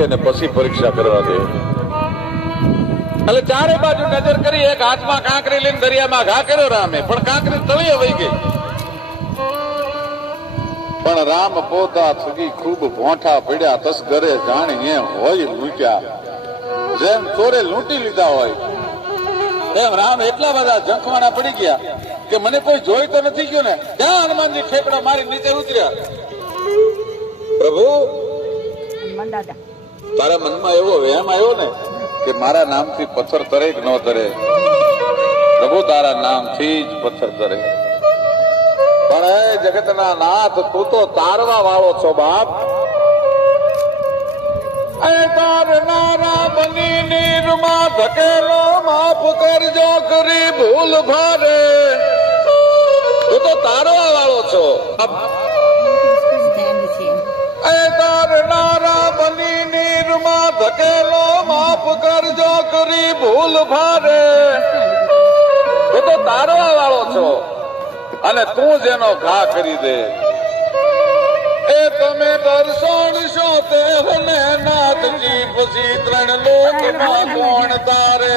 કરી અને પછી પરીક્ષા કરવા દે. એટલે ચારે બાજુ નજર કરી, એક હાથમાં કાંકરી લઈને દરિયામાં ઘા કર્યો રામે, પણ કાંકરી તળિયે વહી ગઈ. પણ રામ પોતા થકી ખૂબ ભોંઠા પડ્યા, તસ ઘરે જાણી એમ હોય લૂંટ્યા, જેમ ચોરે લૂંટી લીધા હોય એમ રામ એટલા બધા ઝંખવાના પડી ગયા કે મને કોઈ જોઈ તો નથી ગયું ને. ત્યાં હનુમાનજી ઠેકડા મારી નીચે ઉતર્યા. પ્રભુ, તારા મનમાં એવો વહેમ આવ્યો ને કે મારા નામથી પથ્થર તરે કે ન તરે? પ્રભુ, તારા નામથી જ પથ્થર તરે. પણ એ જગતના નાથ, તું તો તારવા વાળો છો બાપ. એ તારનારા બની નીરમાં ધકેલો, માફ કરજો કરી ભૂલ ભારે. તું તો તારવા વાળો છો. એ તારનારા બની નીરમાં ધકેલો, માફ કરજો કરી ભૂલ ભારે. તું તો તારવા વાળો છો અને તું જેનો ઘા કરી દે એ તમે દર્શણશો તે હને નાથજી, પછી ત્રણ લોકમાં કોણ તારે?